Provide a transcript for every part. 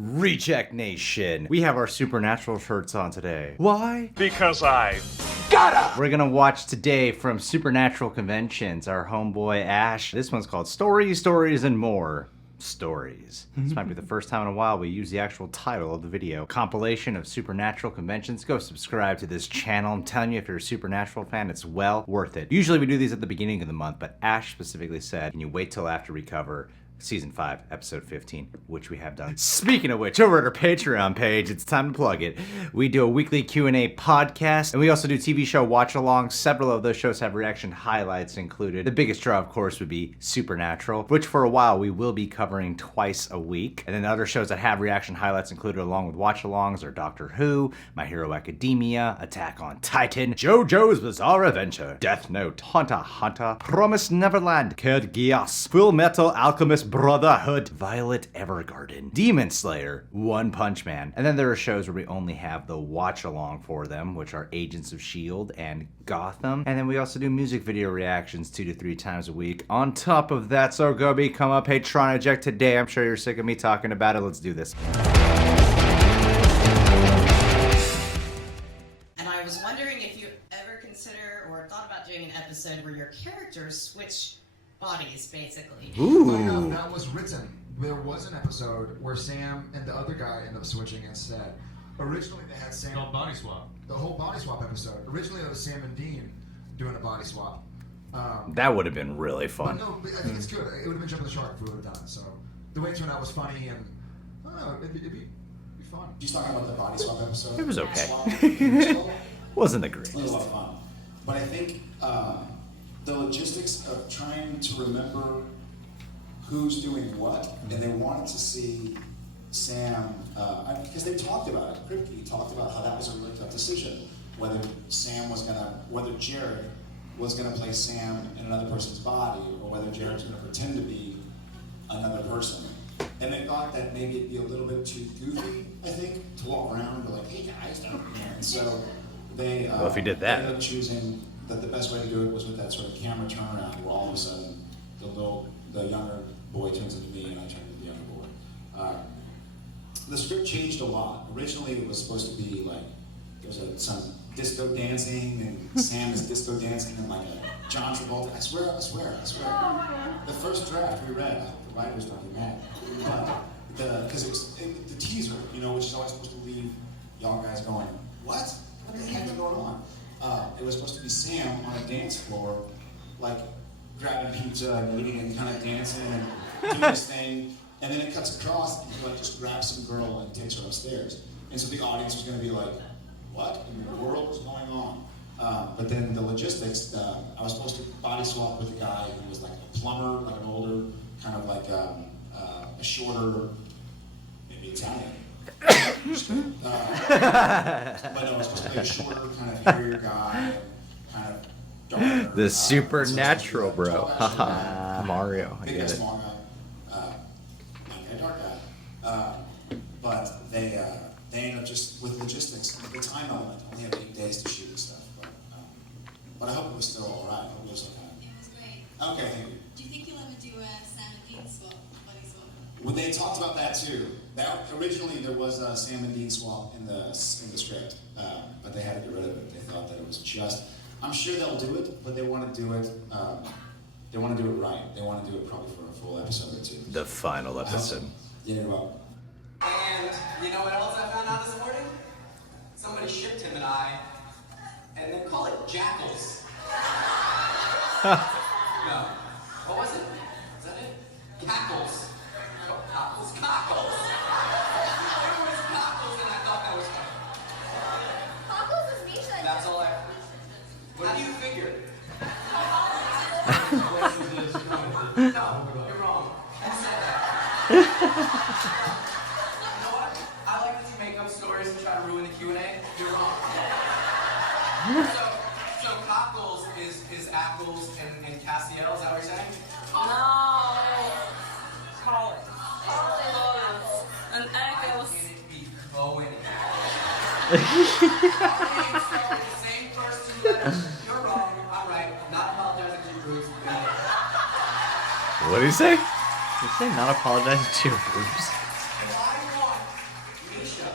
Reject Nation. We have our Supernatural shirts on today. Why? Because I gotta! We're gonna watch today from Supernatural Conventions, our homeboy Ash. This one's called Stories, Stories, and More. Stories. This might be the first time in a while we use the actual title of the video. Compilation of Supernatural Conventions. Go subscribe to this channel. I'm telling you, if you're a Supernatural fan, it's well worth it. Usually we do these at the beginning of the month, but Ash specifically said, can you wait till after we cover Season 5, Episode 15, which we have done. Speaking of which, over at our Patreon page, it's time to plug it. We do a weekly Q&A podcast, and we also do TV show watch-alongs. Several of those shows have reaction highlights included. The biggest draw, of course, would be Supernatural, which for a while we will be covering twice a week. And then other shows that have reaction highlights included along with watch-alongs are Doctor Who, My Hero Academia, Attack on Titan, JoJo's Bizarre Adventure, Death Note, Hunter x Hunter, Promised Neverland, Code Geass, Full Metal Alchemist Brotherhood, Violet Evergarden, Demon Slayer, One Punch Man. And then there are shows where we only have the watch along for them, which are Agents of S.H.I.E.L.D. and Gotham. And then we also do music video reactions 2 to 3 times a week. On top of that, so go become a Patreon eject today. I'm sure you're sick of me talking about it. Let's do this. And I was wondering if you ever consider or thought about doing an episode where your characters switch bodies, basically. Ooh. Oh, yeah, that was written. There was an episode where Sam and the other guy ended up switching instead. Originally, they had Sam. Called body swap. The whole body swap episode. Originally, it was Sam and Dean doing a body swap. That would have been really fun. But no, I think it's good. It would have been jumping the shark if we would have done it. So the way it turned out was funny, and I don't know, it'd be fun. She's talking about the body swap episode. It was okay. Swap. Wasn't the It was a greatest. lot of fun. But I think the logistics of trying to remember who's doing what, and they wanted to see Sam, because they talked about it. Kripke talked about how that was a really tough decision, whether Jared was gonna play Sam in another person's body, or whether Jared's gonna pretend to be another person. And they thought that maybe it'd be a little bit too goofy, I think, to walk around and be like, hey guys, and so they Well, if he did that. ended up choosing that the best way to do it was with that sort of camera turnaround where all of a sudden the younger boy turns into me and I turn into the younger boy. The script changed a lot. Originally it was supposed to be like, there was some disco dancing and Sam is disco dancing and like a John Travolta. I swear. The first draft we read, the writers don't get mad. Because it was the teaser, which is always supposed to leave y'all guys going, what? What the heck is going on? It was supposed to be Sam on a dance floor, like grabbing pizza and eating and kind of dancing and doing this thing. And then it cuts across and he like just grabs some girl and takes her upstairs. And so the audience was going to be like, what in the world is going on? But then the logistics, I was supposed to body swap with a guy who was like a plumber, like an older, kind of like a shorter, maybe Italian. But no, I was supposed to play a shorter, kind of hairier guy, kind of darker. The Supernatural, bro. Haha. Mario. I Big get guy, it. small guy, like a dark guy. But they ended up just with logistics. The time element only had 8 days to shoot and stuff. But I hope it was still all right. I hope it was okay. It was great. Okay, thank you. Do you think you'll ever do a Sam and Dean swap, body swap? Well, they talked about that too. Originally, there was a Sam and Dean swap in the script, but they had to get rid of it. They thought that it was just. I'm sure they'll do it, but they want to do it. They want to do it right. They want to do it probably for a full episode or two. The final episode. Yeah, well. And you know what else I found out this morning? Somebody shipped him and I, and they call it Jackals. No. What was it? Is that it? Cackles. No, Cockles. Cockles! It was Cockles, and I thought that was funny. Ackles is Misha. That's all I... What do you figure? No, you're wrong. I said that. You know what? I like that you make up stories and try to ruin the Q&A. You're wrong. So Cockles is Ackles and Cassiel, is that what you're saying? No. Collins. And Ackles. Can it be Cohen? The same first two letters. You're wrong. I'm right. Not apologizing to your groups. What did he say? Did he say not apologizing to your groups? If I want Alicia.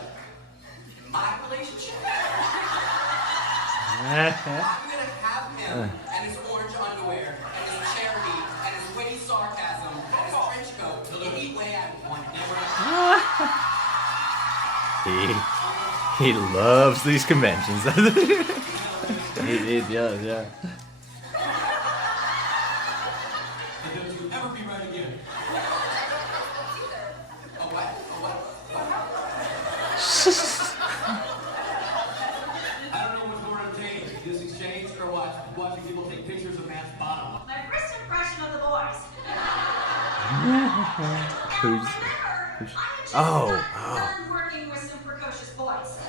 My relationship? I'm gonna have him and his orange underwear and his charity and his witty sarcasm and his trench coat any way I want it. He loves these conventions. He does, yeah. And don't you ever be right again. Oh, what? Oh, what? I don't know what's more entertaining, this exchange or watching people take pictures of Matt's bottom. My first impression of the boys. Who's? I'm working with some precocious boys.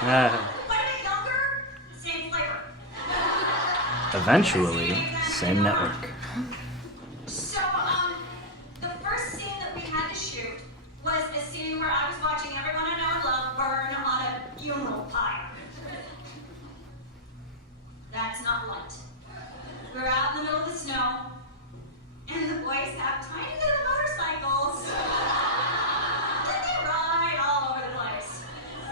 Quite a bit younger, same flavor. Eventually, same network. So, the first scene that we had to shoot was a scene where I was watching everyone I know and love burn on a funeral pyre. That's not light. We're out in the middle of the snow, and the boys have tiny little motorcycles. And they ride all over the place.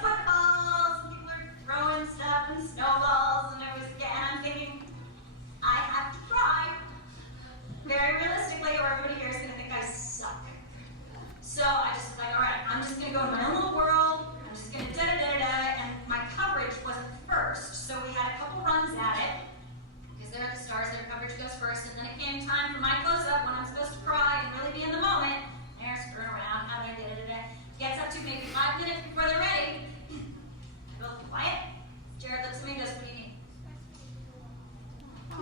Footballs, people are throwing stuff and snowballs, and I'm thinking, I have to try. Very realistically, or everybody here is going to think I suck. So I just was like, all right, I'm just going to go in my own little world. I'm just going to da-da-da-da-da. And my coverage wasn't first. So we had a couple runs at it. Because they're the stars, their coverage goes first. And then it came time for my close-up when I'm supposed to cry and really be in the moment. They're screwing around, how do I da-da-da-da. Gets up to maybe 5 minutes before they're ready. I go, quiet. Jared looks at me and goes, what do you need? I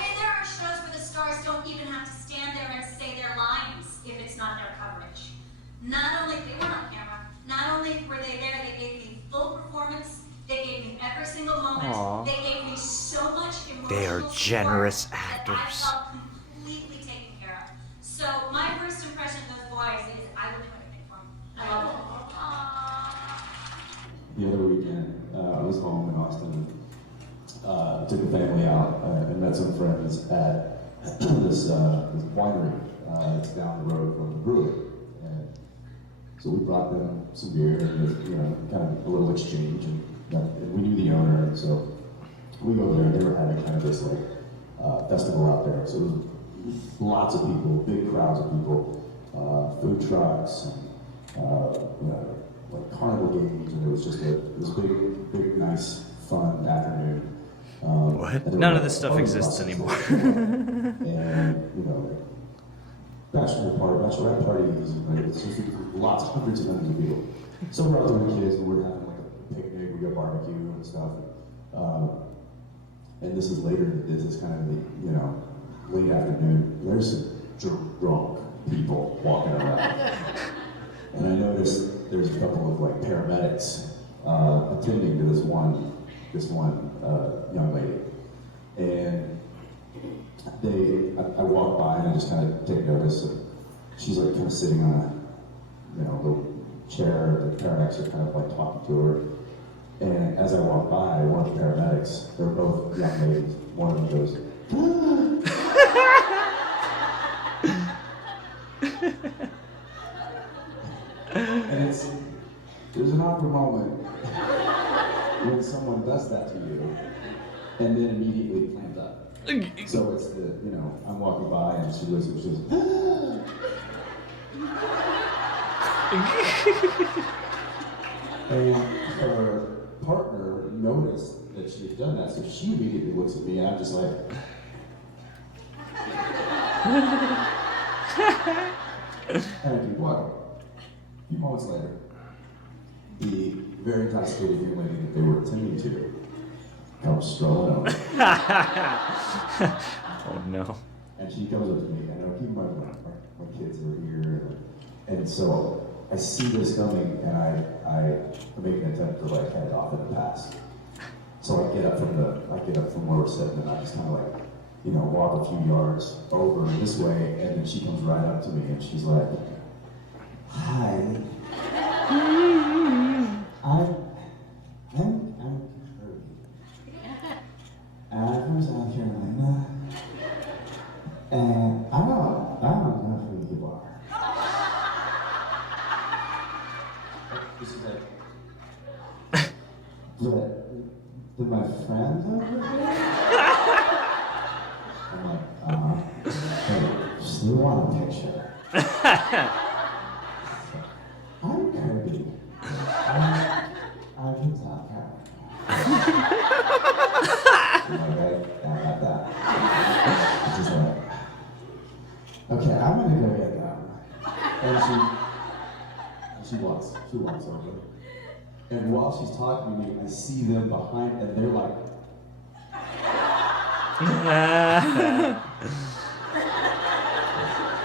mean, there are shows where the stars don't even have to stand there and say their lines if it's not their coverage. Not only they weren't on camera, not only were they there, they gave me full performance. They gave me every single moment. Aww. They gave me so much emotional They are support generous that I actors. felt completely taken care of. So my first impression of those boys is I would do anything for them. I love them. The other weekend, I was home in Austin, took the family out, and met some friends at this winery. It's down the road from the brewery. And so we brought them some beer and kind of a little exchange, and we knew the owner, and so we go there, and they were having kind of this festival out there. So it was lots of people, big crowds of people, food trucks, and like carnival games, and it was just this big, nice, fun afternoon. What? None of this stuff exists anymore. And bachelorette parties, and it's just hundreds of people. So we're out there with kids, and we're having like a picnic, we got barbecue and stuff. And this is later. This is kind of the late afternoon. There's some drunk people walking around. And I noticed there's a couple of like paramedics attending to this one young lady, and I walk by and I just kind of take notice of she's like kind of sitting on a little chair. The paramedics are kind of like talking to her, and as I walk by, one of the paramedics, they're both young ladies. One of them goes, and there's an awkward moment when someone does that to you, and then immediately plans up. So it's I'm walking by and she goes, and her partner noticed that she had done that, so she immediately looks at me, and I'm just like, and I do what? A few moments later, the very intoxicated young lady that they were attending to comes strolling over. Oh no. And she comes up to me, and I keep my kids are here, and so I see this coming, and I make an attempt to like head off in the past. So I get up from where we're sitting, and I just kind of like, walk a few yards over this way, and then she comes right up to me, and she's like, "Hi, I'm Kirby. I'm from South Carolina, and I don't don't know who you are. This is like, did my friend over here? I'm like, hey, just do want a picture. I'm Kirby. I'm from South Carolina. I'm like, I got that. She's like, okay, I'm gonna go get them. And she walks over. And while she's talking to me, I see them behind, and they're like,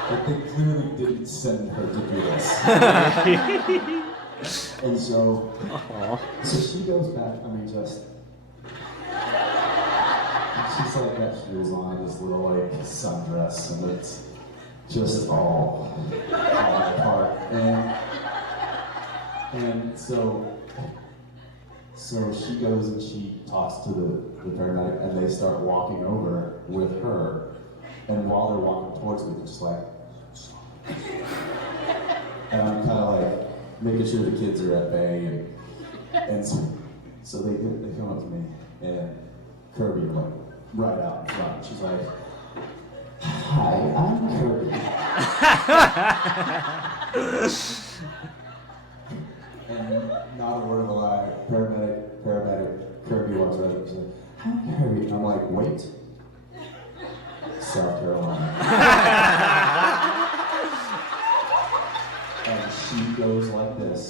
but they clearly didn't send her to do this. And so she goes back, she's like got heels on, this little like sundress, and it's just all apart. And so she goes and she talks to the paramedic, and they start walking over with her. And while they're walking towards me, they're just like, and I'm kind of like making sure the kids are at bay, and so they come up to me, and Kirby like right out in front. She's like, "Hi, I'm Kirby." And not a word of a lie, paramedic, Kirby walks right up and says, "I'm Kirby." And I'm like, "Wait, South Carolina." And she goes like this.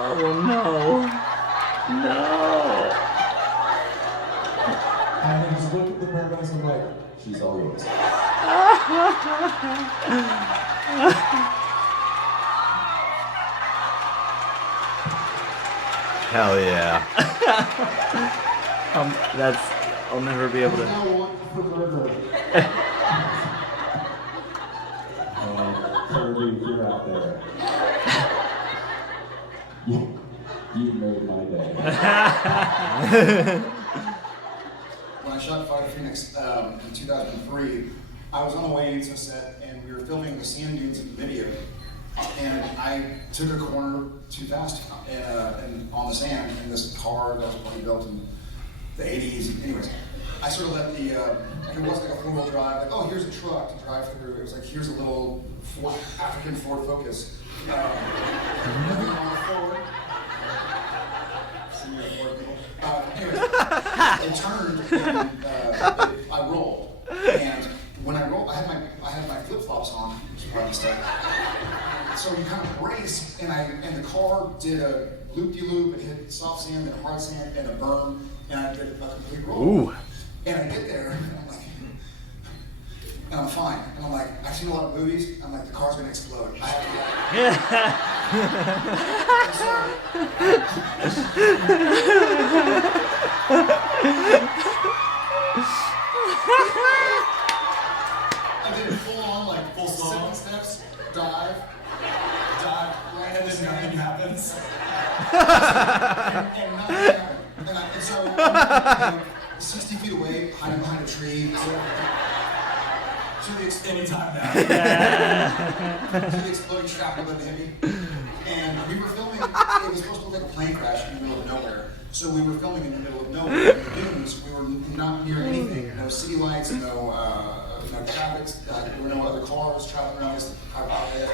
Oh no. No. And I just look at the paramedics and I'm like, she's all yours. Hell yeah. I'll never be able to. Now one for murder. Kirby, you're out there. You made my day. When I shot Fire Phoenix in 2003, I was on the way to set, and we were filming the sand dunes in the video. And I took a corner too fast and on the sand in this car that was probably built in the 80s. Anyways, I sort of let the, like it wasn't like a four-wheel drive, like, oh, here's a truck to drive through. It was like, here's a little African Ford Focus. Moving on forward. See me at Ford people. Anyways, it turned and I rolled. And when I rolled, I had my flip-flops on, which is probably mistake. So you kind of brace, and the car did a loop-de-loop, and hit soft sand and hard sand and a berm, and I did a complete roll. Ooh. And I get there, and I'm like, and I'm fine. And I'm like, I've seen a lot of movies. I'm like, the car's gonna explode. I have to get I did full on, like, full 7 steps, dive, land, and then nothing happens. and nothing happened. And so I'm 60 feet away, hiding behind a tree. To the anytime now. To the exploding shrapnel that hit me. And we were filming, it was supposed to look like a plane crash in the middle of nowhere. So we were filming in the middle of nowhere, in the dunes. We were not near anything. No city lights, no traffic, there were no other cars traveling around this private highway.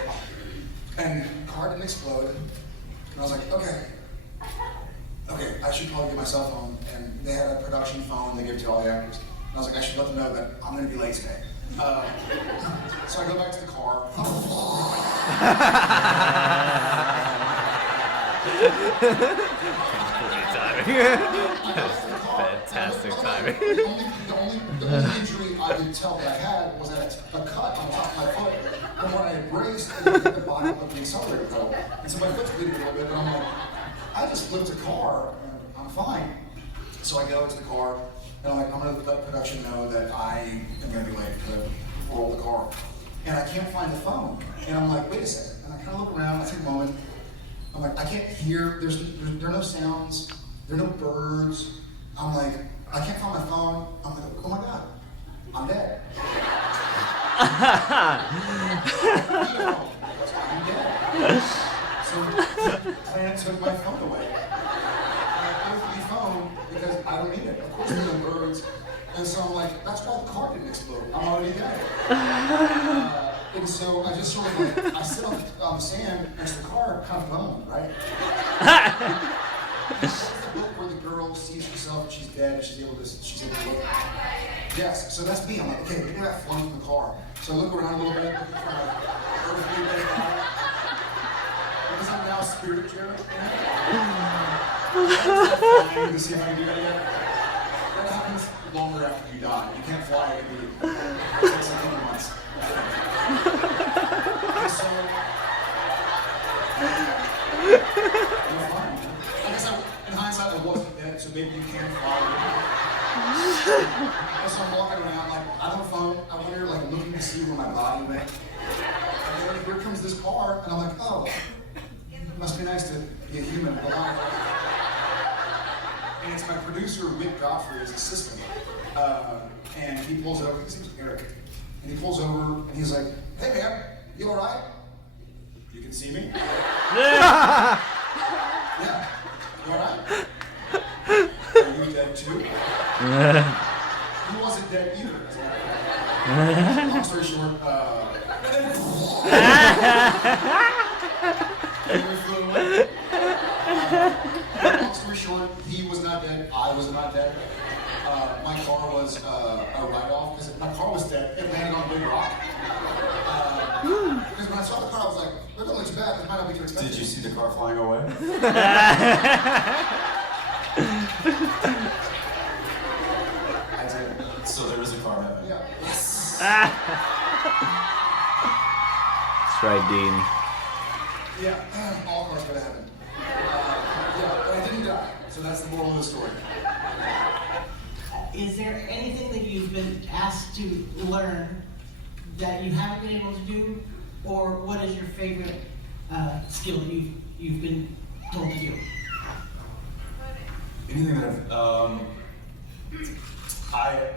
And the car didn't explode. And I was like, okay, I should probably get my cell phone. And they had a production phone they give to all the actors. And I was like, I should let them know that I'm going to be late today. So I go back to the car. Fantastic timing. The only injury I could tell that I had was that a cut on top of my foot from when I had braced and hit the bottom of the accelerator pedal. And so my foot's bleeding a little bit, but I'm like, I just flipped a car and I'm fine. So I go to the car and I'm like, I'm gonna let production know that I am gonna be late because I rolled the car. And I can't find the phone. And I'm like, wait a second. And I kind of look around, I take a moment. I'm like, I can't hear, there are no sounds. There are no birds. I'm like, I can't find my phone. I'm like, oh my God, I'm dead. I'm dead. So the planet took my phone away. And I posted my phone because I don't need it. Of course there are no birds. And so I'm like, that's why the car didn't explode. I'm already dead. And so I just sort of like, I sit on the sand next to the car, kind of alone, right? This is the book where the girl sees herself and she's dead and she's able to look. Yes, so that's me. I'm like, okay, maybe I got flung from the car. So I look around a little bit, looking for my earthly dead body. Because I'm now a spirit Jared. I'm to see if I can do that yet. That happens longer after you die. You can't fly immediately. It takes like 10 months. And so, you're fine. I guess in hindsight, I wasn't dead, so maybe you can fly. And so I'm walking around, like, I have a phone. I wonder, like, looking to see where my body went. And then here comes this car, and I'm like, oh, it must be nice to be a human alive. And it's my producer, Rick Godfrey, his assistant. And he pulls over, his name's Eric. And he pulls over, and he's like, hey man, you all right? You can see me? Yeah. You all right? Are you dead too? He wasn't dead either. Long story short, long story short, he was not dead, I was not dead. My car was a write-off because my car was dead. It landed on a big rock. Because when I saw the car, I was like, "That doesn't look too bad. It might not be too expensive." Did you see the car flying away? I did. So there is a car heaven. Yeah. Yes. That's right, Dean. Yeah. All cars go to heaven. Yeah, but I didn't die. So that's the moral of the story. Is there anything that you've been asked to learn that you haven't been able to do, or what is your favorite skill that you've been told to do? Anything that I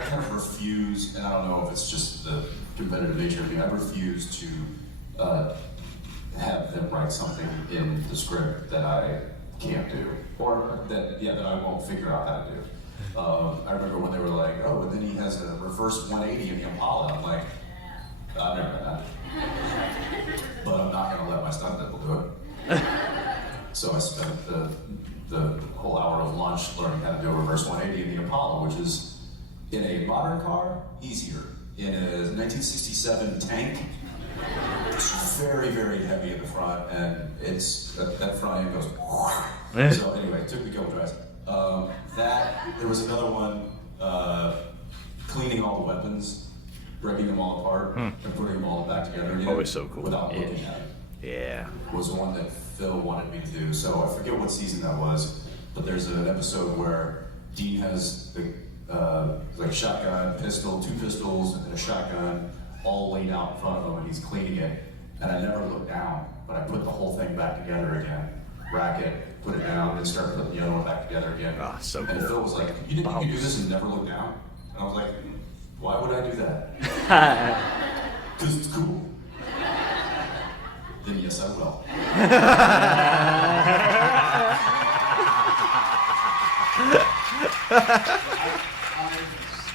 kind of refuse, and I don't know if it's just the competitive nature of me, I refuse to have them write something in the script that I can't do, or that I won't figure out how to do. I remember when they were like, oh, and then he has a reverse 180 in the Impala. I'm like, I've never done that. But I'm not going to let my stunt double do it. So I spent the whole hour of lunch learning how to do a reverse 180 in the Impala, which is, in a modern car, easier. In a 1967 tank, it's very, very heavy in the front, and it's that front end goes. So anyway, it took me a couple tries. There was another one, cleaning all the weapons, breaking them all apart, and putting them all back together again. Always so cool. Without looking at it. Yeah. Was the one that Phil wanted me to do. So I forget what season that was, but there's an episode where Dean has the like shotgun, pistol, 2 pistols, and a shotgun all laid out in front of him, and he's cleaning it. And I never looked down, but I put the whole thing back together again. Rack it, put it down, and start putting the other one back together again. Ah, so and cool. Phil was like, you think you can do this and never look down? And I was like, why would I do that? Because it's cool. Then yes, I will.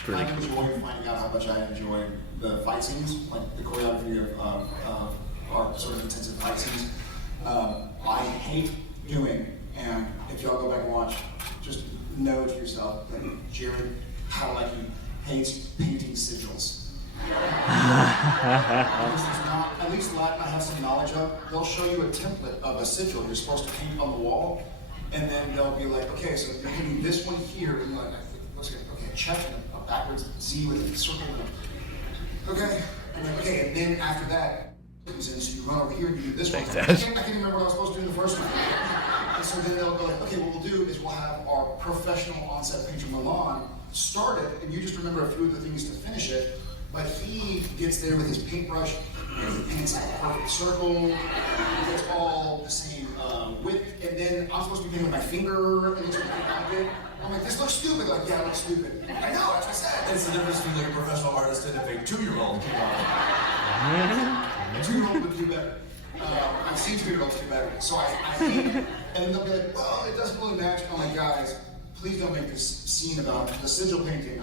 I enjoy finding out how much I enjoy the fight scenes, like the choreography of our sort of intensive fight scenes. I hate doing, and if y'all go back and watch, just know to yourself that Jared Padalecki hates painting sigils. Because there's not, at least that I have some knowledge of, they'll show you a template of a sigil you're supposed to paint on the wall, and then they'll be like, okay, so you're hitting this one here, and you're like, okay, check, and a backwards Z with a circle, okay, and then, okay, and then after that, comes in, so you run over here and you do this one. I can't remember what I was supposed to do in the first one. And so then they'll go like, okay, what we'll do is we'll have our professional on-set painter Milan start it, and you just remember a few of the things to finish it. But he gets there with his paintbrush, and it's like a perfect circle. It's all the same width, and then I'm supposed to be painting with my finger, and it's looking like it. I'm like, this looks stupid. They're like, yeah, it looks stupid. I know, that's what I said. It's the difference between like a professional artist and if a 2-year-old came out. A 2-year-old would do better. I've seen 2-year-olds do better. So I hate it. And they'll be like, well, it doesn't really match. I'm like, guys, please don't make this scene about the sigil painting.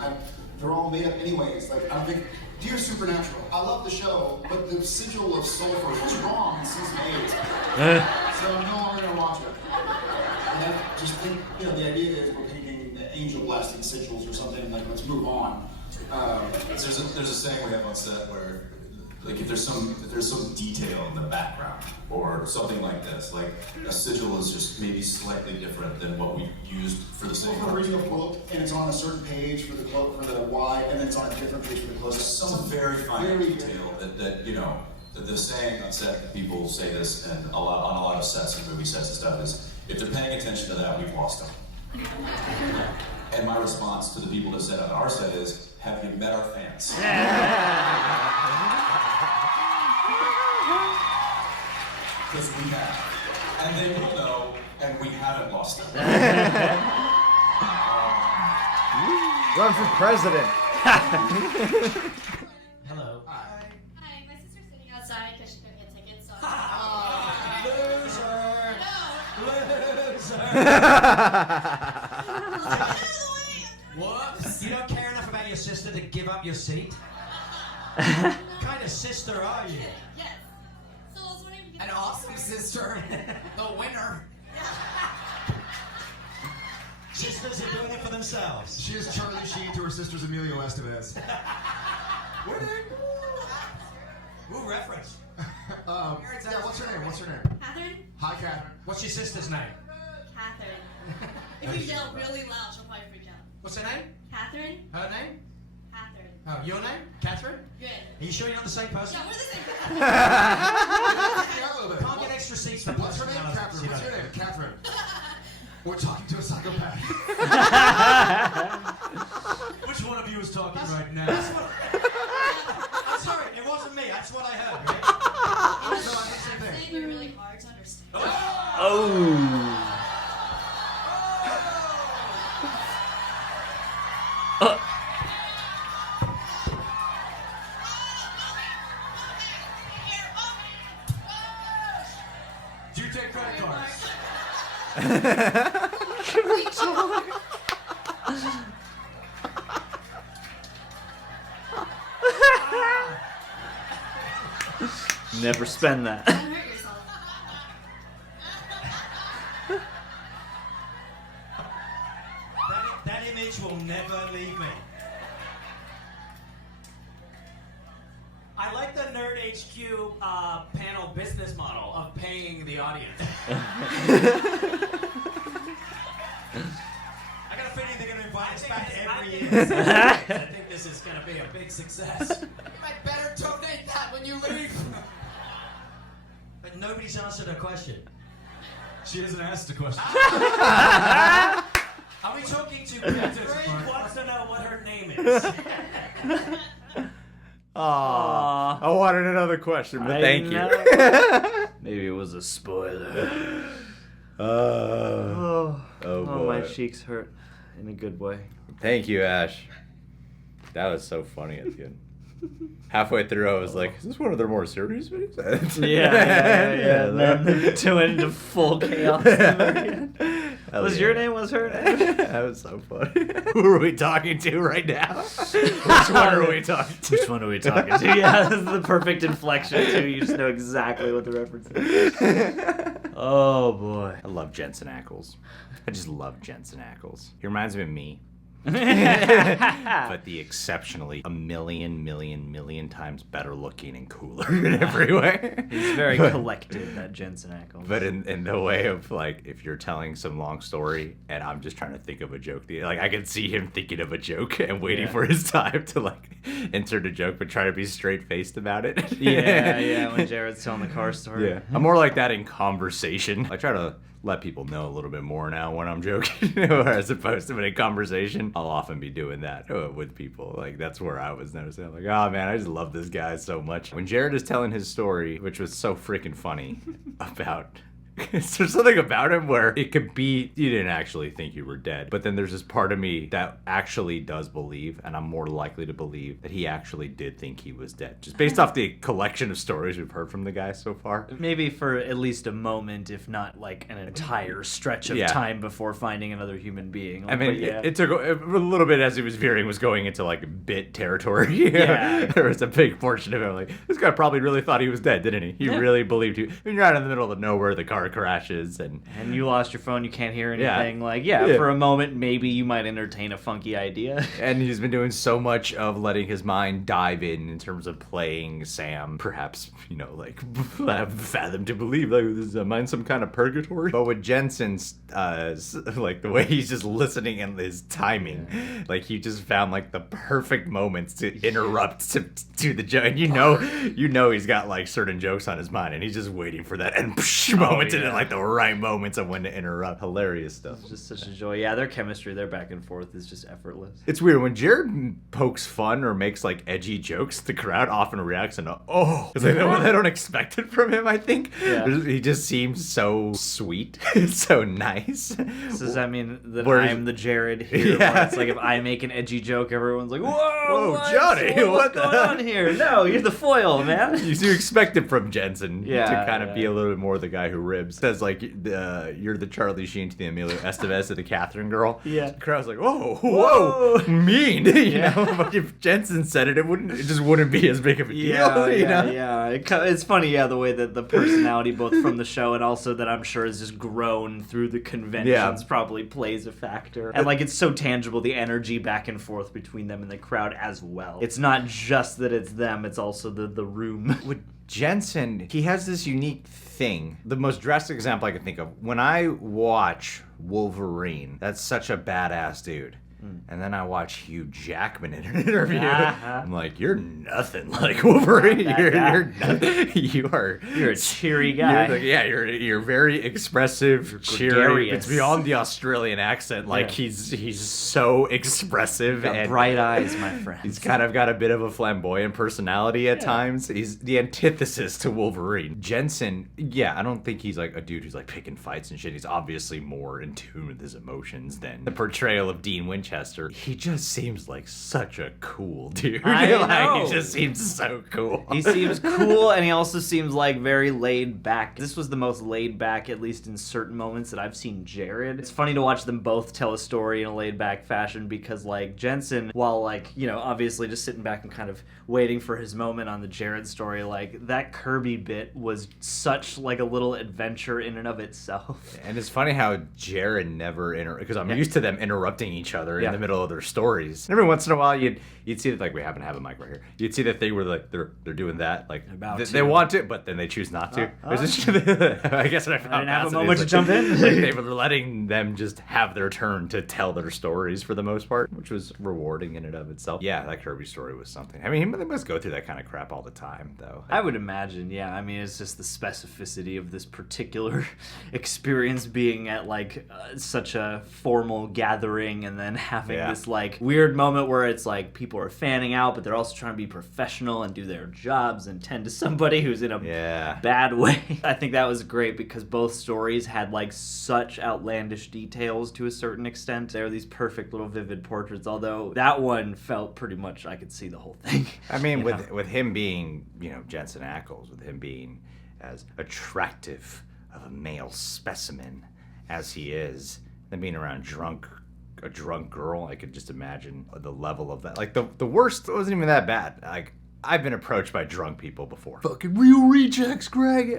They're all made up anyways. Like, I don't think, dear Supernatural, I love the show, but the sigil of sulfur was wrong in season 8. So I'm no longer going to watch it. And I just think, you know, the idea is we're painting angel blasting sigils or something, like, let's move on. There's a saying we have on set where, like, if there's some detail in the background or something like this, like a sigil is just maybe slightly different than what we used for the same. If we're reading a book and it's on a certain page for the Y, and then it's on a different page for the close. Some very fine detail that you know. The saying on set that people say this and on a lot of sets and movie sets and stuff is, if they're paying attention to that, we've lost them. And my response to the people that said on our set is, have you met our fans? Because we have. And they will know, and we haven't lost them. Run for president. Hello. Hi, my sister's sitting outside because she couldn't get tickets, so What? You don't care enough about your sister to give up your seat? What kind of sister are you? yes. So I was wondering if you could An awesome sister. The winner. Sisters are doing it for themselves. She is Charlie Sheen to her sister's Emilio Estevez. Where did Who reference? Yeah, what's her name? What's her name? Catherine? Hi, Catherine. What's your sister's name? Catherine. If you yell really loud, she'll probably freak out. What's her name? Catherine? Her name? Catherine. Oh, your name? Catherine? Good. Are you sure you're not the same person? Yeah, we're the same. Yeah, a little bit. Can't get extra seats for What's her name? personalities, Catherine. you What's know. your name? Catherine. We're talking to a psychopath. Which one of you is talking right now? That's what... I'm sorry, it wasn't me. That's what I heard, right? No, I think the same thing. They're really hard to understand. Oh. Do you take credit cards? Never spend that. Don't hurt yourself. That image will never leave me. I like the Nerd HQ panel business model of paying the audience. I got a feeling they're going to invite us back every year. I think this is going to be a big success. You might better donate that when you leave. But nobody's answered a question. She hasn't asked a question. Are we talking to Peter? Greg wants to know what her name is. Aww. I wanted another question, but thank you. Maybe it was a spoiler. Oh Oh, boy. my cheeks hurt in a good way. Thank you, Ash. That was so funny at the end. Halfway through, I was like, "Is this one of their more serious videos?" Yeah. Then it went into full chaos. Was your name? Was her name? That was so funny. Who are we talking to right now? Which one are we talking to? Which one are we talking to? Yeah, this is the perfect inflection too. You just know exactly what the reference is. Oh boy, I love Jensen Ackles. I just love Jensen Ackles. He reminds me of me. But the exceptionally a million times better looking and cooler in every way. He's very collected, that Jensen Ackles. But in the way of, like, if you're telling some long story and I'm just trying to think of a joke, like, I can see him thinking of a joke and waiting for his time to, like, insert a joke, but try to be straight-faced about it. Yeah, when Jared's telling the car story. Yeah, I'm more like that in conversation. I try to let people know a little bit more now when I'm joking, or as opposed to in a conversation. I'll often be doing that with people. Like, that's where I was noticing. I'm like, oh man, I just love this guy so much. When Jared is telling his story, which was so freaking funny, about... There's something about him where it could be you didn't actually think you were dead, but then there's this part of me that actually does believe, and I'm more likely to believe that he actually did think he was dead, just based off the collection of stories we've heard from the guy so far. Maybe for at least a moment, if not like an entire stretch of time before finding another human being. I mean, it took a little bit as he was veering, was going into like bit territory. Yeah. There was a big portion of him like, this guy probably really thought he was dead, didn't he? He really believed you. I mean, you're out in the middle of nowhere, the car crashes, and you lost your phone, you can't hear anything. Yeah. For a moment, maybe you might entertain a funky idea. And he's been doing so much of letting his mind dive in terms of playing Sam, perhaps, like fathom to believe like is mine some kind of purgatory. But with Jensen's like the way he's just listening and his timing, like he just found like the perfect moments to interrupt to the joke. And you know he's got like certain jokes on his mind, and he's just waiting for that and moment and like the right moments of when to interrupt. Hilarious stuff. It's just such a joy. Yeah, their chemistry, their back and forth is just effortless. It's weird when Jared pokes fun or makes like edgy jokes, the crowd often reacts in because they don't expect it from him. I think he just seems so sweet, so nice. So does that mean that I'm the Jared here? Yeah. Where it's like if I make an edgy joke, everyone's like, "Whoa, Johnny, what's going on here?" No, you're the foil, man. You expect it from Jensen to kind of be a little bit more the guy who ribs. Says like you're the Charlie Sheen to the Emilio Estevez to the Catherine girl. Yeah. The crowd's like, whoa, mean. You know, but if Jensen said it, it just wouldn't be as big of a deal. Yeah. It's funny, the way that the personality, both from the show and also that I'm sure has just grown through the conventions, probably plays a factor. And like it's so tangible, the energy back and forth between them and the crowd as well. It's not just that it's them; it's also the room. With Jensen, he has this unique thing. The most drastic example I can think of, when I watch Wolverine, that's such a badass dude. And then I watch Hugh Jackman in an interview. I'm like, you're nothing like Wolverine. You're nothing. You're a cheery guy. You're very expressive, cheery. It's beyond the Australian accent. Like he's so expressive. Got and bright eyes, my friend. He's kind of got a bit of a flamboyant personality at times. He's the antithesis to Wolverine. Jensen, I don't think he's like a dude who's like picking fights and shit. He's obviously more in tune with his emotions than the portrayal of Dean Winchester. He just seems like such a cool dude. I know. He just seems so cool. He seems cool, and he also seems like very laid back. This was the most laid back, at least in certain moments, that I've seen Jared. It's funny to watch them both tell a story in a laid back fashion because, like, Jensen, while, like, obviously just sitting back and kind of waiting for his moment on the Jared story, like, that Kirby bit was such, like, a little adventure in and of itself. And it's funny how Jared never because I'm used to them interrupting each other in the middle of their stories. And every once in a while, you'd see that, like, we happen to have a mic right here. You'd see that they were like they're doing that, like they want to, but then they choose not to. I guess I didn't have a moment to jump in. Like, they were letting them just have their turn to tell their stories for the most part, which was rewarding in and of itself. Yeah, that Kirby story was something. I mean, they must go through that kind of crap all the time, though. I would imagine, I mean, it's just the specificity of this particular experience being at like such a formal gathering and then having this like weird moment where it's like people are fanning out, but they're also trying to be professional and do their jobs and tend to somebody who's in a bad way. I think that was great because both stories had like such outlandish details to a certain extent. They were these perfect little vivid portraits, although that one felt pretty much I could see the whole thing. I mean, with him being, Jensen Ackles, with him being as attractive of a male specimen as he is, then being around a drunk girl, I could just imagine the level of that. Like the worst wasn't even that bad. Like I've been approached by drunk people before. Fucking real rejects, Greg.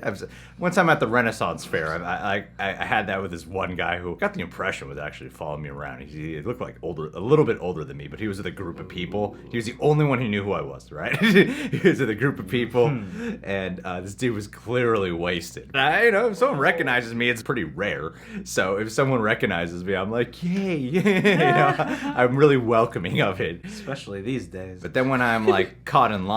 One time at the Renaissance Fair, I had that with this one guy who got the impression was actually following me around. He looked like a little bit older than me, but he was with a group of people. He was the only one who knew who I was, right? He was with a group of people, and this dude was clearly wasted. If someone recognizes me, it's pretty rare. So if someone recognizes me, I'm like, yay. I'm really welcoming of it. Especially these days. But then when I'm like caught in line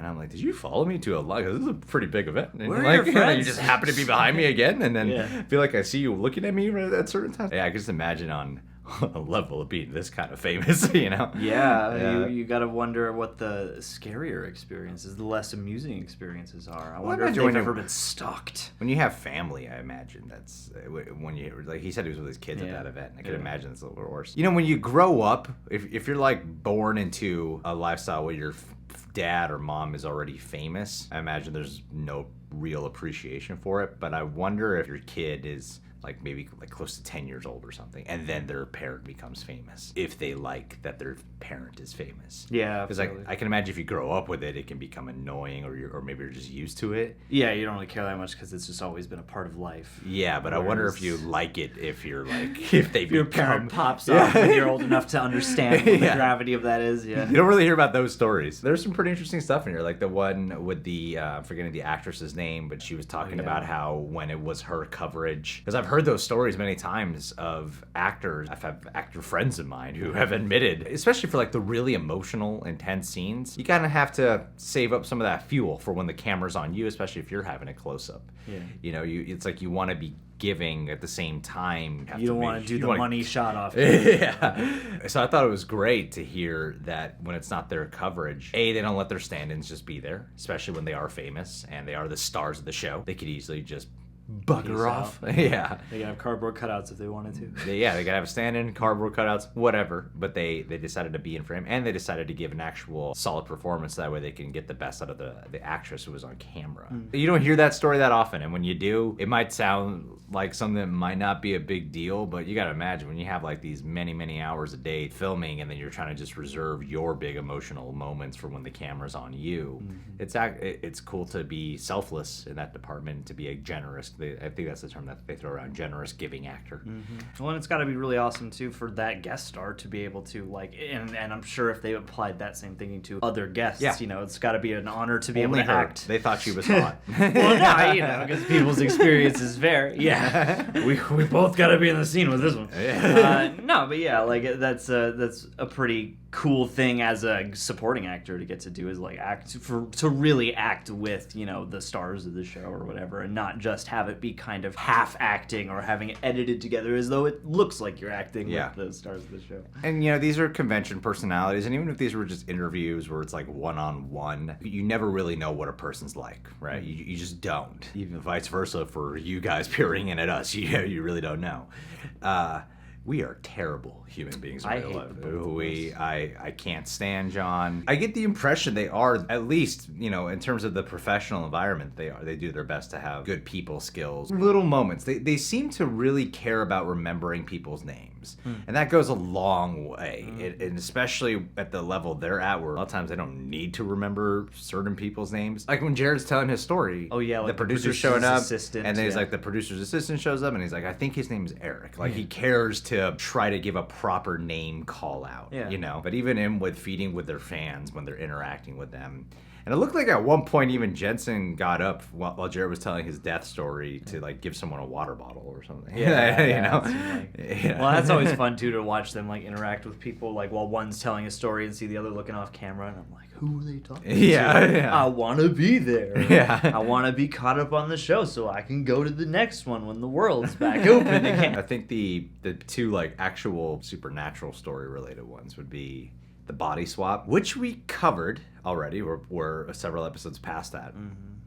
And I'm like, did you follow me to a live? This is a pretty big event. And Where are like, your friends? you just happen to be behind me again, and then Yeah. feel like I see you looking at me at certain times. Yeah, I can just imagine on a level of being this kind of famous, you know? Yeah, you gotta wonder what the scarier experiences, the less amusing experiences are. I wonder if they've ever been stalked. When you have family, I imagine that's when you, like he said, he was with his kids at that event. I could imagine it's a little worse. You know, when you grow up, if you're like born into a lifestyle where your dad or mom is already famous, I imagine there's no real appreciation for it. But I wonder if your kid is like maybe like close to 10 years old or something, and then their parent becomes famous, if they like that their parent is famous. Yeah, because I can imagine if you grow up with it, it can become annoying, or maybe you're just used to it. Yeah, you don't really care that much because it's just always been a part of life. Yeah, but I wonder if you like it if you're like if they your parent pops up when you're old enough to understand what the gravity of that is. Yeah, you don't really hear about those stories. There's some pretty interesting stuff in here, like the one with the I'm forgetting the actress's name, but she was talking about how when it was her coverage, because I've heard those stories many times of actors. I've had actor friends of mine who have admitted, especially for like the really emotional, intense scenes, you kind of have to save up some of that fuel for when the camera's on you, especially if you're having a close-up. Yeah. You know, it's like you want to be giving at the same time. You don't want to do the money shot off. Yeah. So I thought it was great to hear that when it's not their coverage, they don't let their stand-ins just be there, especially when they are famous and they are the stars of the show. They could easily just bugger off. Yeah. They can have cardboard cutouts if they wanted to. They could have a stand-in, cardboard cutouts, whatever. But they decided to be in frame, and they decided to give an actual solid performance. That way they can get the best out of the actress who was on camera. You don't hear that story that often, and when you do, it might sound like something that might not be a big deal, but you gotta imagine when you have like these many hours a day filming, and then you're trying to just reserve your big emotional moments for when the camera's on you. It's cool to be selfless in that department, to be a generous. I think that's the term that they throw around, generous giving actor. Well, and it's got to be really awesome too for that guest star to be able to like, and I'm sure if they applied that same thinking to other guests, you know, it's got to be an honor to be able to act. They thought she was hot. Well, no, you know, because people's experiences vary. Yeah, we both got to be in the scene with this one. No, but yeah, like that's a pretty cool thing as a supporting actor to get to do, is like to really act with, you know, the stars of the show or whatever, and not just have it be kind of half acting or having it edited together as though it looks like you're acting with the stars of the show. And you know, these are convention personalities, and even if these were just interviews where it's like one-on-one, you never really know what a person's like, right? You just don't. Even vice versa for you guys peering in at us, you really don't know. We are terrible human beings in real life. I can't stand John. I get the impression they are, at least, you know, in terms of the professional environment, they do their best to have good people skills. Little moments. They seem to really care about remembering people's names. And that goes a long way. And especially at the level they're at, where a lot of times they don't need to remember certain people's names. Like when Jared's telling his story. Oh yeah, like the producer's showing up, assistant, and then he's like, the producer's assistant shows up, and he's like, I think his name is Eric. Like he cares to try to give a proper name call out, you know. But even with feeding with their fans when they're interacting with them. And it looked like at one point even Jensen got up while Jared was telling his death story to like give someone a water bottle or something. Yeah, you know. Well, that's always fun too, to watch them like interact with people, like while one's telling a story and see the other looking off camera, and I'm like, who are they talking to? Yeah. I want to be there. Yeah. I want to be caught up on the show so I can go to the next one when the world's back open again. I think the two like actual supernatural story related ones would be the body swap, which we covered already. We're several episodes past that.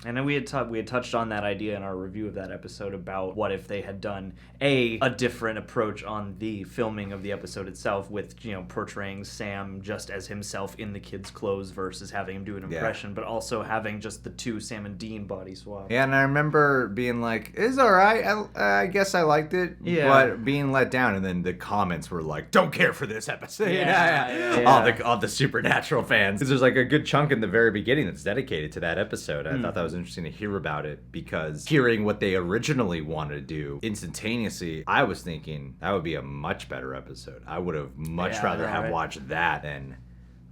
And then we had touched on that idea in our review of that episode about what if they had done a different approach on the filming of the episode itself, with, you know, portraying Sam just as himself in the kid's clothes versus having him do an impression, but also having just the two Sam and Dean body swap. Yeah, and I remember being like, it's all right. I guess I liked it, but being let down. And then the comments were like, don't care for this episode. All the Supernatural fans. Because there's like a good chunk in the very beginning that's dedicated to that episode. I thought that was interesting to hear about it, because hearing what they originally wanted to do instantaneously, I was thinking that would be a much better episode. I would have much rather have watched that than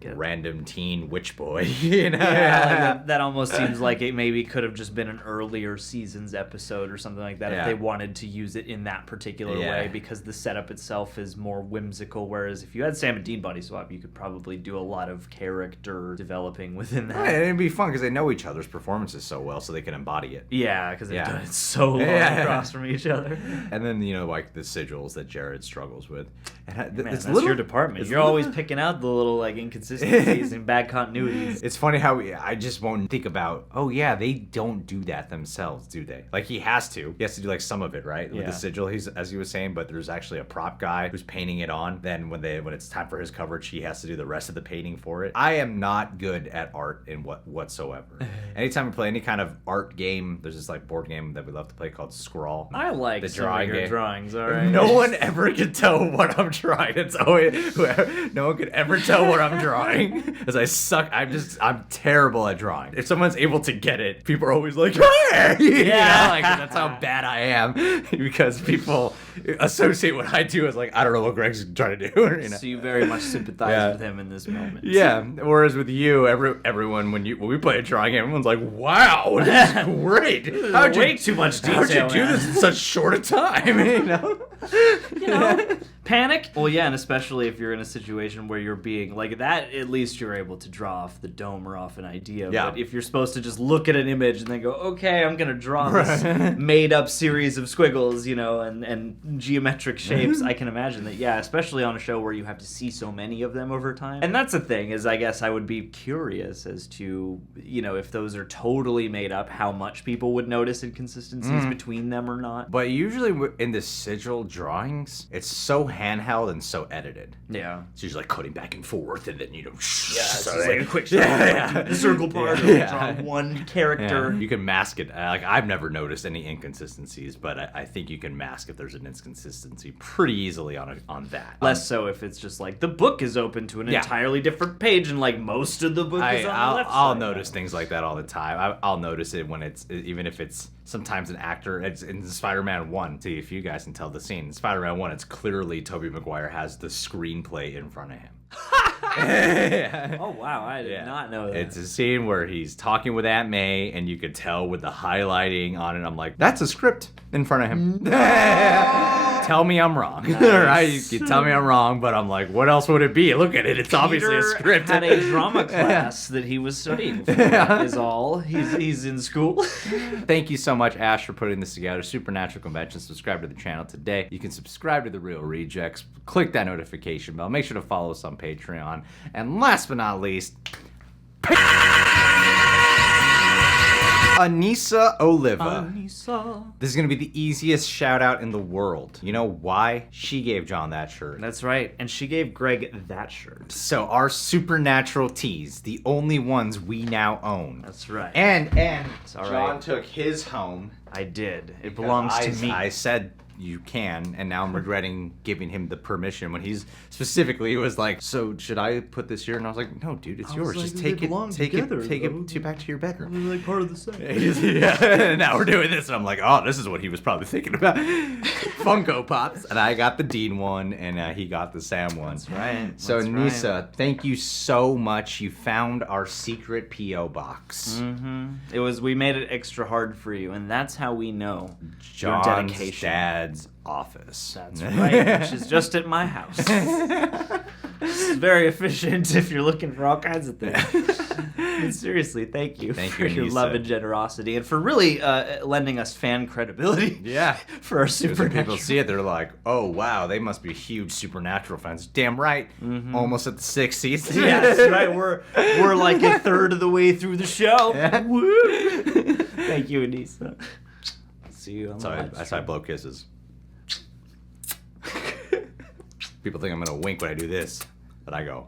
random teen witch boy. You know? Yeah, like that almost seems like it maybe could have just been an earlier season's episode or something like that if they wanted to use it in that particular way, because the setup itself is more whimsical, whereas if you had Sam and Dean body swap, you could probably do a lot of character developing within that. Right, and it'd be fun because they know each other's performances so well, so they can embody it. Yeah, because they've done it so long across from each other. And then, you know, like the sigils that Jared struggles with. And Man, that's your department. You're always picking out the little like inconsistencies and bad continuities. It's funny how I just won't think about, oh yeah, they don't do that themselves, do they? Like he has to do like some of it, right? With the sigil, he's, as he was saying, but there's actually a prop guy who's painting it on. Then when it's time for his coverage, he has to do the rest of the painting for it. I am not good at art in whatsoever. Anytime we play any kind of art game, there's this like board game that we love to play called Scrawl. I like the some of your drawings, all right? No one ever can tell what I'm drawing. It's always no one could ever tell what I'm drawing, because I suck. I'm terrible at drawing. If someone's able to get it, people are always like, hey! You know, like that's how bad I am, because people associate what I do as like, I don't know what Greg's trying to do. You know? So you very much sympathize with him in this moment. Yeah. Whereas with you, everyone when we play a drawing game, everyone's like, wow, this is great. How'd you too much detail? How'd you do this in such short a time? You know? Panic? Well, yeah, and especially if you're in a situation where you're being like that, at least you're able to draw off the dome or off an idea. Yeah. But if you're supposed to just look at an image and then go, okay, I'm gonna draw this made-up series of squiggles, you know, and geometric shapes, I can imagine that, yeah, especially on a show where you have to see so many of them over time. And that's the thing, is I guess I would be curious as to, you know, if those are totally made up, how much people would notice inconsistencies between them or not. But usually in the sigil drawings, it's so handheld and so edited. Yeah. It's usually like cutting back and forth, and then, you know, it's just like a quick shot. The circle part, draw one character. Yeah. You can mask it. Like, I've never noticed any inconsistencies, but I think you can mask if there's an inconsistency pretty easily on that. Less so if it's just like the book is open to an entirely different page, and like most of the book is on the left side. I'll notice things like that all the time. I'll notice it when it's, even if it's sometimes an actor. It's in Spider-Man 1. See if you guys can tell the scene. In Spider-Man 1, it's clearly Tobey Maguire has the screenplay in front of him. Oh wow, I did not know that. It's a scene where he's talking with Aunt May, and you could tell with the highlighting on it. I'm like, that's a script in front of him. Tell me I'm wrong. Nice. Right? You can tell me I'm wrong, but I'm like, what else would it be? Look at it. It's obviously a script. Had a drama class that he was studying for. Is all. He's in school. Thank you so much, Ash, for putting this together. Supernatural Convention. Subscribe to the channel today. You can subscribe to The Real Rejects. Click that notification bell. Make sure to follow us on Patreon. And last but not least, Anissa Oliva. This is going to be the easiest shout out in the world. You know why? She gave John that shirt. That's right. And she gave Greg that shirt. So our Supernatural tees, the only ones we now own. That's right. And John right. took his home. I did. It belongs to me. I said you can, and now I'm regretting giving him the permission when he's specifically was like, so should I put this here? And I was like, no, dude, it's yours. Like, just take it back to your bedroom. They're like part of the set. Yeah, now we're doing this, and I'm like, oh, this is what he was probably thinking about. Funko Pops, and I got the Dean one, and he got the Sam one. That's right. So Nisa, thank you so much. You found our secret P.O. box. Mm-hmm. We made it extra hard for you, and that's how we know John's your dedication. Dad's office. That's right, which is just at my house. It's very efficient if you're looking for all kinds of things. But seriously, thank you for your love and generosity, and for really lending us fan credibility. Yeah, for our Supernatural. When people see it, they're like, "Oh wow, they must be huge Supernatural fans." Damn right, almost at the 6th season. Yeah, that's right. We're like a third of the way through the show. Yeah. Woo! Thank you, Anissa. See you on the live That's how I blow kisses. People think I'm gonna wink when I do this, but I go.